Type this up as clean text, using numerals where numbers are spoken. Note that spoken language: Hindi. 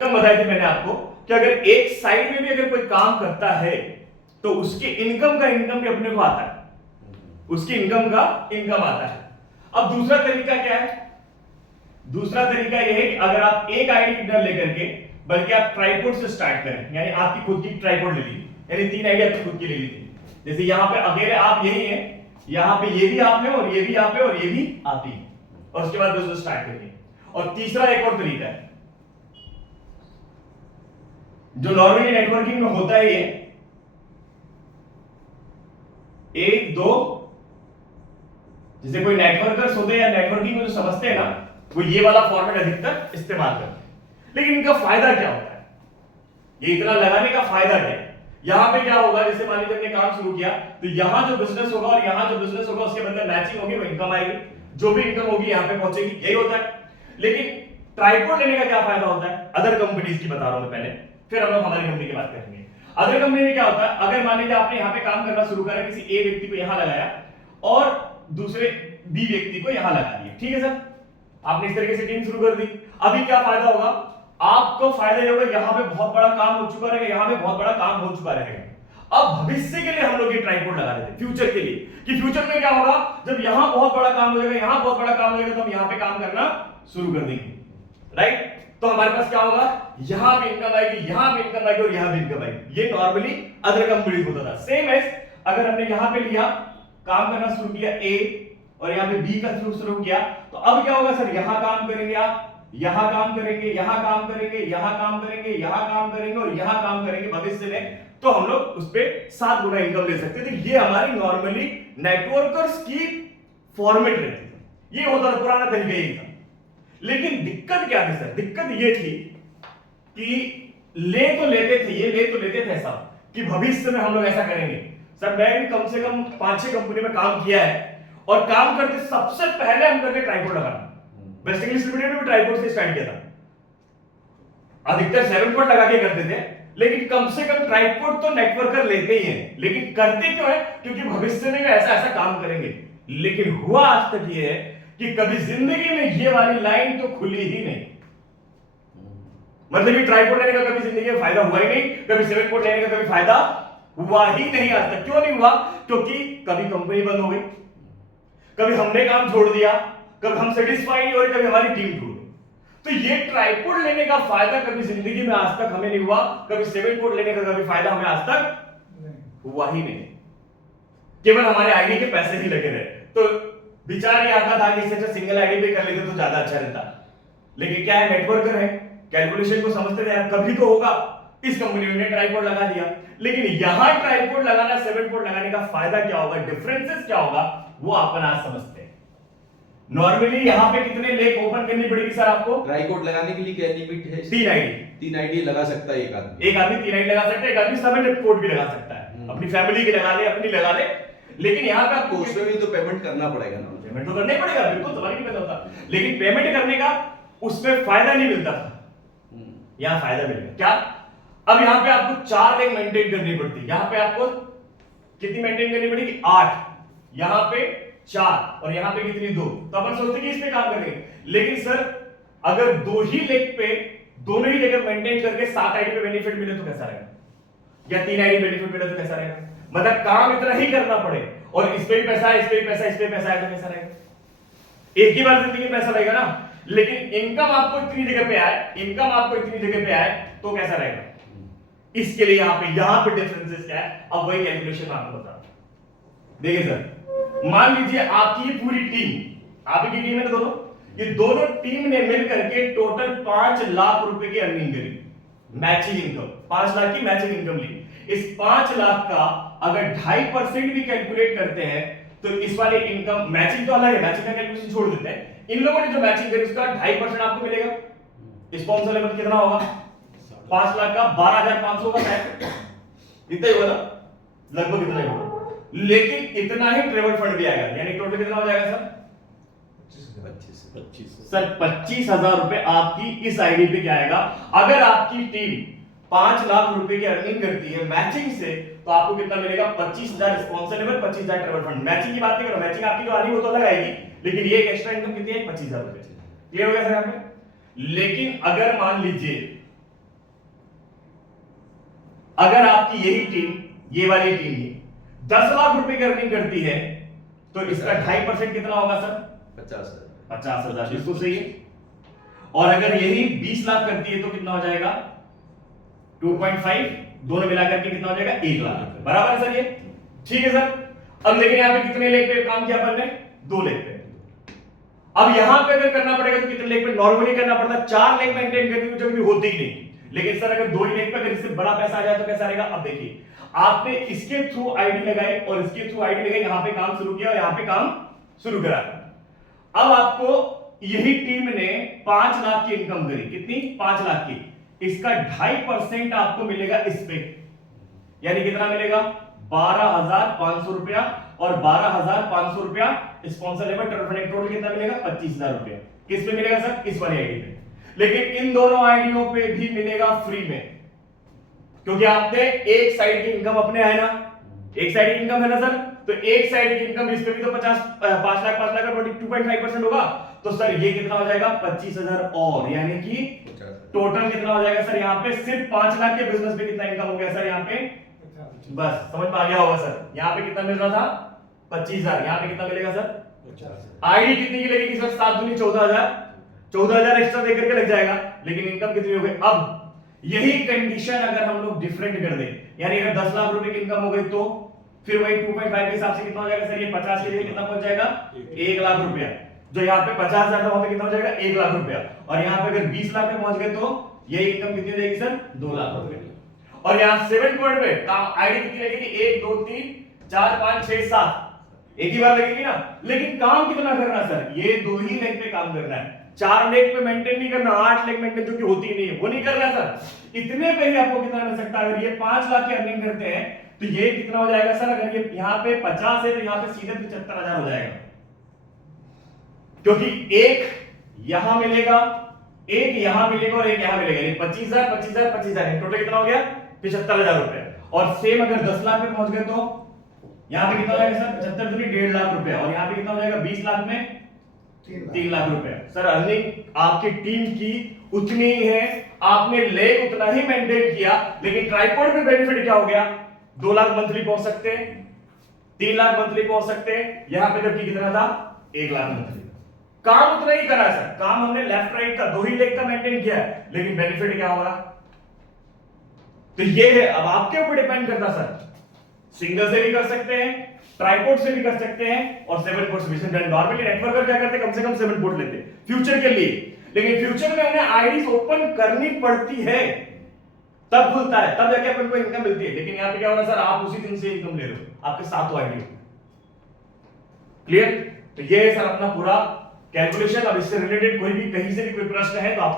बताई थी मैंने आपको कि अगर एक साइड में भी अगर कोई काम करता है तो उसकी इनकम का इनकम भी अपने को आता है, उसकी इनकम का इनकम आता है। अब दूसरा तरीका क्या है? दूसरा तरीका यह है कि अगर आप एक आईडी न लेकर के बल्कि आप ट्राइपॉड से स्टार्ट करें, यानी आपकी खुद की ट्राइपॉड ले ली, यानी 3 आईडी आपकी खुद की ले ली थी। जैसे यहां पे अकेले आप यही हैं, यहां पे ये भी आप हैं और ये भी आप हैं और ये भी आप ही, और उसके बाद बिजनेस स्टार्ट करिए। और तीसरा एक और तरीका है जो नॉर्मली नेटवर्किंग में होता है, ये 1 2, जैसे कोई नेटवर्कर्स होते हैं या नेटवर्किंग में जो समझते हैं ना, वो ये वाला फॉर्मेट अधिकतर इस्तेमाल करते हैं। लेकिन इनका फायदा क्या होता है? ये इतना लगाने का फायदा क्या है? यहां पे क्या होगा, जैसे मान लीजिए हमने काम शुरू किया तो यहां जो बिजनेस होगा और यहां जो बिजनेस होगा उसके बदले मैचिंग होगी, वो इनकम आएगी, जो भी इनकम होगी यहां पे पहुंचेगी, यही होता है। लेकिन ट्राइपॉड लेने का क्या फायदा होता है? अदर कंपनीज की बता रहा हूं मैं पहले, फिर हम लोग हमारी कंपनी की बात करेंगे। अदर कंपनी में क्या होता है, अगर मान लीजिए आपने यहां पे काम करना शुरू करा, किसी ए व्यक्ति को यहां लगाया और दूसरे बी व्यक्ति को यहां लगा दिया, ठीक है सर, आपने इस तरीके से टीम शुरू कर दी। अभी क्या फायदा होगा आपको? फायदा ये होगा यहां पे बहुत बड़ा काम हो चुका रहेगा, यहां पे बहुत बड़ा काम हो चुका रहेगा। अब भविष्य के लिए हम लोग ये ट्राइपॉड लगा रहे थे, फ्यूचर के लिए, कि फ्यूचर में क्या होगा, जब यहां बहुत बड़ा काम हो जाएगा, यहां बहुत बड़ा काम हो जाएगा, तो हम यहां पे काम करना शुरू कर देंगे, राइट? तो हमारे पास क्या होगा, यहां भी इनकम आएगी, यहां भी इनकम आएगी और यहां भी इनकम आएगी। ये नॉर्मली अदर कंपनीज होता था। सेम एज अगर हमने यहां पे लिया, काम करना शुरू किया ए और यहां पे बी का शुरू किया, तो अब क्या होगा सर, यहां काम करेंगे आप, यहां काम करेंगे, यहां काम करेंगे, यहां काम करेंगे, यहां काम करेंगे और यहां काम करेंगे भविष्य में, तो हम लोग उस पे 7 गुना इनकम ले सकते थे। ये हमारी नॉर्मली नेटवर्कर्स की फॉर्मेट रहती थी, ये होता था, पुराना तरीका यही था। लेकिन दिक्कत क्या थी सर? दिक्कत ये थी कि ले तो लेते थे, ये ले तो लेते थे ऐसा कि भविष्य में हम लोग ऐसा करेंगे। सर मैं भी कम से कम 5-6 कंपनी में काम किया है और काम करते सबसे पहले हम करके ट्राइपॉड लगाना, वेस्ट इंग्लिश लिमिटेड में भी ट्राइपॉड से स्टार्ट किया था। अधिकतर 7 पॉड लगा के करते थे, लेकिन कम से कम ट्राइपॉड तो नेटवर्कर लेते ही हैं। लेकिन करते क्यों है? क्योंकि भविष्य में ऐसा ऐसा काम करेंगे। लेकिन हुआ आज तक ये है कि कभी जिंदगी में ये वाली लाइन तो खुली ही नहीं। मतलब ये ट्राइपॉड लेने का कभी जिंदगी में फायदा हुआ ही नहीं, कभी 7 पॉड लेने का कभी फायदा हुआ ही नहीं आज तक। क्यों नहीं हुआ? क्योंकि कभी कंपनी बंद हो गई, कभी हमने काम छोड़ दिया, कभी हम सेटिस्फाई नहीं हो रहे, कभी हमारी टीम टूट गई। तो ये ट्राइपॉड लेने का फायदा कभी जिंदगी में आज तक हमें नहीं हुआ, कभी 7 पॉड लेने का कभी फायदा हमें आज तक हुआ ही नहीं। केवल हमारे आईडी के पैसे ही लगे रहे। तो विचार ये आता था कि इससे अच्छा सिंगल आईडी पे कर लेते तो ज्यादा अच्छा रहता। लेकिन क्या है, नेटवर्कर है, कैलकुलेशन को समझते थे यार, कभी तो होगा। इस कंपनी ने ट्राइपॉड लगा दिया, लेकिन यहां ट्राइपॉड लगाना, 7 पॉड लगाने का फायदा क्या होगा, डिफरेंसेस क्या होगा, वो अपन आज समझते हैं। नॉर्मली यहां पे कितने लेख ओपन करनी पड़ेगी सर आपको? ट्राइपॉड लगाने के लिए क्या लिमिट है? 3 आईडी। 3 आईडी लगा सकता है एक आदमी। एक आदमी 3 आईडी लगा सकता है, एक आदमी 7 पॉड भी लगा सकता है, अपनी फैमिली की लगा ले, अपनी लगा ले। लेकिन यहां पे आपको उसमें भी तो पेमेंट करना पड़ेगा ना। पेमेंट तो करना ही पड़ेगा, बिल्कुल सवाल ही नहीं पैदा होता। लेकिन पेमेंट करने का उसमें फायदा नहीं मिलता था, यहां फायदा मिलेगा क्या? अब यहां पे आपको 4 लेग मेंटेन करनी पड़ती है। यहां पे आपको कितनी मेंटेन करनी पड़ेगी? 8, यहां पे 4 और यहां पे कितनी? 2। तो अपन सोचते कि इस पे काम करेंगे, लेकिन सर अगर 2 ही लेग पे दोनों ही जगह मेंटेन करके 7 आईडी पे बेनिफिट मिले तो कैसा रहेगा, या 3 आईडी बेनिफिट मिले तो कैसा रहेगा? मतलब काम इतना ही करना पड़े और इस पे भी पैसा है, इस पे भी पैसा, इस पे पैसा है, तो कैसा रहेगा? एक ही बार जिंदगी में पैसा लगेगा ना। लेकिन इनकम आपको इतनी जगह पे आए, इनकम आपको इतनी जगह पे आए तो कैसा रहेगा? इसके लिए यहां पे डिफरेंसेस क्या है, अब वही कैलकुलेशन आपको बता। देखिए सर, मान लीजिए आपकी ये पूरी टीम, आपकी टीम है ना दोनों, ये दोनों टीम ने मिलकर के टोटल 5 लाख रुपए की अर्निंग करी, मैचिंग इनकम 5 लाख की मैचिंग इनकम ली। इस 5 लाख का अगर 2.5% भी कैलकुलेट करते हैं तो इस वाले इनकम, मैचिंग तो अलग है, मैचिंग का कैलकुलेशन छोड़ देते हैं, इन लोगों ने जो मैचिंग करी उसका 2.5% आपको मिलेगा। स्पॉन्सर लेवल कितना होगा? 5 लाख का 12,500 का है, इतना ही होगा ना, लगभग इतना ही होगा। लेकिन इतना ही ट्रेवल फंड भी आएगा, यानी टोटल कितना हो जाएगा सर? 25 सर 25,000 रुपए आपकी इस आईडी पे क्या आएगा? अगर आपकी टीम 5 लाख रुपए की अर्निंग करती है मैचिंग से, तो आपको कितना मिलेगा? 25,000 sponsor level, 25,000 travel fund. Matching की बात नहीं करो, मैचिंग आपकी जो आ रही है वो तो अलग आएगी, लेकिन ये एक एक्स्ट्रा इनकम कितनी है? 25,000 रुपए। क्लियर हो गया सर यहाँ पे? लेकिन अगर मान लीजिए अगर आपकी यही टीम, ये वाली टीम ही 10 लाख रुपए की अर्निंग करती है तो इसका 2.5% कितना होगा सर? 50,000। बिल्कुल सही है। और अगर यही 20 लाख करती है तो कितना हो जाएगा? 2.5, दोनों मिलाकर के कितना हो जाएगा? 1 लाख रुपए। बराबर है सर ये? ठीक है सर। अब लेकिन यहां पे कितने लेग पे काम किया अपन ने? 2 लेग पे। अब यहां पे अगर करना पड़ेगा तो कितने लेग पे? नॉर्मली करना पड़ता है 4 लेग मेंटेन करने की जरूरत होती ही नहीं। लेकिन सर अगर 2 ही लेग पे अगर इससे बड़ा पैसा आ जाए तो कैसा रहेगा? अब देखिए, आपने इसके थ्रू आईडी लगाई और इसके थ्रू आईडी लगाई, यहां पे काम शुरू किया और यहां पे काम शुरू करा। अब आपको यही टीम ने 5 लाख की इनकम करी। कितनी? 5 लाख की। इसका 2.5% आपको मिलेगा इस पे, यानी कितना मिलेगा? 12,500 रुपया। और 12,500 रुपया स्पॉन्सर लेबर टोटल कितना मिलेगा? 25,000 रुपया। किस पे मिलेगा सर? इस वाली आईडी पे। लेकिन इन दोनों आईडियों पे भी मिलेगा फ्री में, क्योंकि आपने एक साइड की इनकम अपने है ना, एक साइड की इनकम है ना सर, तो एक साइड की इनकम इस पे भी तो 5 लाख का 2.5% होगा। तो सर ये कितना हो जाएगा? 25,000 और, यानी कि टोटल कितना हो जाएगा सर? यहाँ पे सिर्फ 5 लाख के बिजनेस पे कितना इनकम हो गया सर? यहाँ पे बस समझ में आ गया होगा सर। यहाँ पे कितना मिल रहा था? 25,000। यहाँ पे कितना मिलेगा सर? आईडी कितनी की लगेगी सर? 7 दूनी 14,000। 14,000 एक्स्ट्रा देकर के लग जाएगा, लेकिन इनकम कितनी हो गई? अब यही कंडीशन अगर हम लोग डिफरेंट कर दें, यानी अगर 10 लाख रुपए की इनकम हो गई तो फिर वही 2.5 के हिसाब से कितना हो जाएगा सर? ये 50 के लिए कितना पहुंच जाएगा? 1 लाख रुपया। जो यहाँ पे 50,000 था वहां पे कितना हो जाएगा? 1 लाख रुपया। और यहाँ पे अगर 20 लाख पे पहुंच गए तो ये इनकम कितनी हो जाएगी सर? 2 लाख रुपए। और यहाँ 7 पॉइंट पे काम आईडी कितनी लगेगी? 1 2 3 4 5 6 7, एक ही बार लगेगी ना। लेकिन काम कितना करना सर? ये 2 ही लेग पे काम करना है, 4 लेग पे मेंटेन नहीं करना, 8 लेग मेंटेन जो कि होती ही नहीं है वो नहीं करना सर। इतने पे ही आपको कितना मिल सकता है? अगर ये 5 लाख की अर्निंग करते हैं तो ये कितना हो जाएगा सर? अगर ये यहाँ पे 50 है तो यहाँ पे सीधे 75,000 हो जाएगा, क्योंकि एक यहां मिलेगा, एक यहां मिलेगा और एक यहां मिलेगा। 25,000 25,000 25,000 टोटल कितना हो गया? 75,000 रुपए। और सेम अगर 10 लाख पे पहुंच गए तो यहां पे कितना हो जाएगा सर? 75 दूनी 1.5 लाख रुपए। और यहां पे कितना हो जाएगा? 20 लाख में 3 लाख रुपए। सर अर्निंग आपकी टीम की उतनी ही है, आपने लेग उतना ही मेंटेन किया, लेकिन ट्राइपॉड पे बेनिफिट क्या हो गया? 2 लाख मंथली पहुंच सकते हैं, 3 लाख मंथली पहुंच सकते हैं। यहां पे जबकि कितना था? 1 लाख मंथली। काम उतना ही करा है सर, काम हमने लेफ्ट राइट का 2 ही लेग का मेंटेन किया है, लेकिन बेनिफिट क्या होगा? तो ये है, अब आपके ऊपर डिपेंड करता सर। सिंगल से भी कर सकते हैं, ट्राइपोर्ट से भी कर सकते हैं और 7 पोर्ट से भी। नॉर्मली नेटवर्कर क्या करते हैं? कम से कम 7 पोर्ट लेते हैं फ्यूचर के लिए, लेकिन फ्यूचर में उन्हें आईडीज ओपन करनी पड़ती है, तब खुलता है, तब जाके अपन को इनकम मिलती है। लेकिन यहां पे क्या हो रहा है सर? आप उसी दिन से इनकम ले रहे हो, आपके साथ तो आईडी। क्लियर? तो ये है सर अपना पूरा कैलकुलेशन। अब इससे रिलेटेड कोई भी कहीं से भी कोई प्रश्न है तो आप